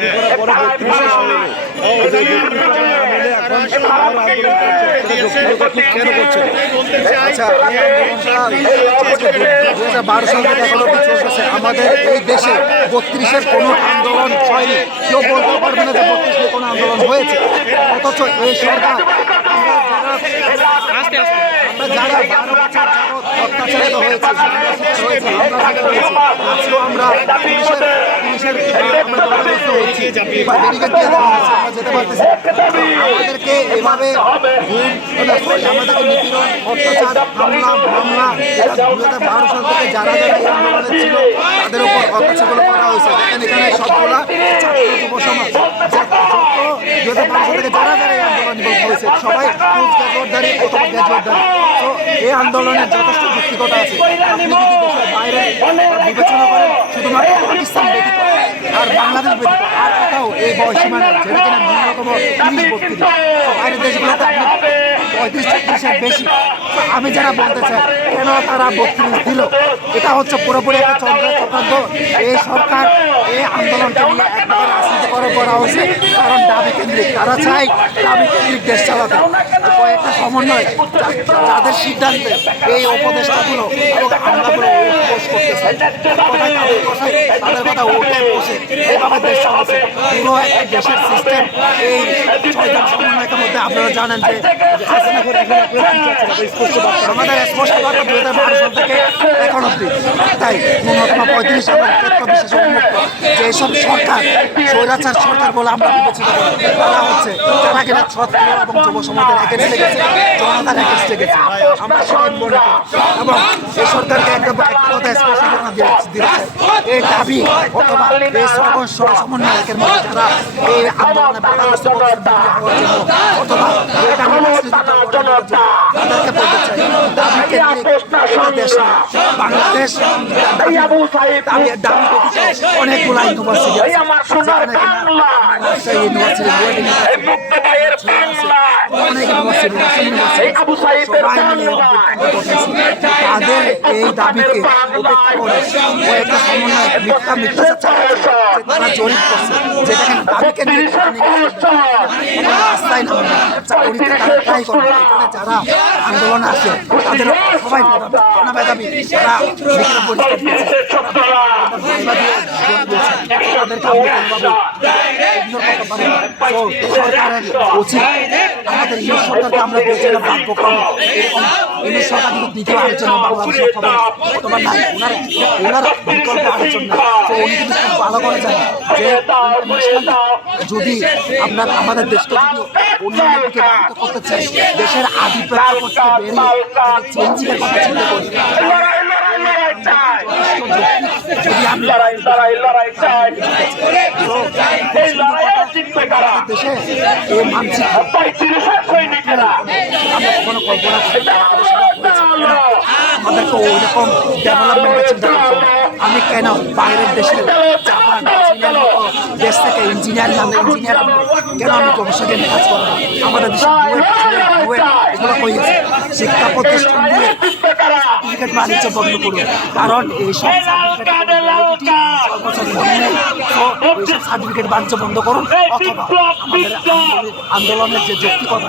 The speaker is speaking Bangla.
দাবি করার পরে বত্রিশে কেন আচ্ছা বারো সাল থেকে এখনও চলতেছে আমাদের এই দেশে বত্রিশের কোনো আন্দোলন হয়নি কেউ বলতে পারবে না যে বত্রিশে কোনো আন্দোলন হয়েছে অথচ এই সরকার আমরা যারা বারো বছর যাবৎ অত্যাচারিত হয়েছে আমরা পুলিশের পারতেছি আমাদেরকে এভাবে আমাদেরকে নিপীড়ন অত্যাচার হামলা মামলা দু হাজার বারো সাল থেকে যারা যারা এই আন্দোলনে ছিল তাদের উপর অত্যাচারগুলো করা হয়েছে। দেখেন এখানে সবগুলা ছাত্র যুব সমাজ দু হাজার বারো সাল থেকে যারা যারা এই আন্দোলন হয়েছে সবাই অথবা গ্র্যাজুয়েটদারি তো এই আন্দোলনের যথেষ্ট যুক্তিকতা আছে। আপনি যদি দেশের বাইরে বিবেচনা করেন শুধুমাত্র আমি যারা বলতে চাই, কেন তারা বত্রিশ দিল? এটা হচ্ছে পুরোপুরি একটা চন্দ্র চক্রান্ত। এই সরকার এই আন্দোলনকে নিয়ে এক প্রকার রাজনীতি করা হয়েছে, কারণ দাবি কেন্দ্রিক, তারা চায় দাবি কেন্দ্রিক দেশ চালাতে। সমন্বয় যা- যাদের সিদ্ধান্তে এই উপদেষ্টাগুলো আমলাগুলো তাদের দেশের সিস্টেম এই মধ্যে আপনারা জানেন যে। আমাদের স্পষ্ট দুই হাজার বারো সাল এখন অব্দি তাই ন্যূনতম পঁয়ত্রিশ এবং তথ্য বিশেষ উন্মুক্ত সরকার, স্বৈরাচার সরকার বলে আমরা বিবেচিত করি, তারা হচ্ছে এবং যুব সমাজের এগেন্স্টে গেছে মনে এবং এই সরকারকে একটা কথা এই দাবি অথবা অনেকগুলো এই অভ্যুত্থানটা ঘটাইছে। তাদের এই দাবিকে উপেক্ষা করে কয়েকটা সমন্বয় মিথ্যা মিথ্যাচার তারা জরিপ করছে যেটাকে দাবি নামে না। চাকরিতে তারা ট্রাই করে এখানে যারা আন্দোলন আসে তাদের সবাই মেধাবী মেধাবী না। So, সরকারের উচিত আমাদের ইংরেজ সরকারকে আমরা ভাগ্য কম এরকম ইংরেজ সরকার কিন্তু দ্বিতীয় আলোচনা বাংলাদেশের খবর নাই। ওনার ওনার বিকল্প তো উনি খুব ভালো করে যে যদি আপনার আমাদের দেশকে যদি উন্নয়নের দিকে করতে চাই দেশের আধিপত্য করতে কথা চিন্তা করি যদি আমি আমরা কখনো কল্পনা। আমাদেরকে ওইরকম ডেভেলপমেন্টের চিন্তা করতে কেন বাইরের দেশে জাপান দেশ থেকে ইঞ্জিনিয়ার নামে ইঞ্জিনিয়ার কেন আমি গবেষকের কাজ করব আমাদের দেশে এগুলো শিক্ষা প্রতিষ্ঠান দিয়ে সার্টিফিকেট বাণিজ্য বন্ধ করুন। কারণ এইসব সার্টিফিকেট বাণিজ্য বন্ধ করুন অথবা আন্দোলনের- আন্দোলনের যে যৌক্তিকতা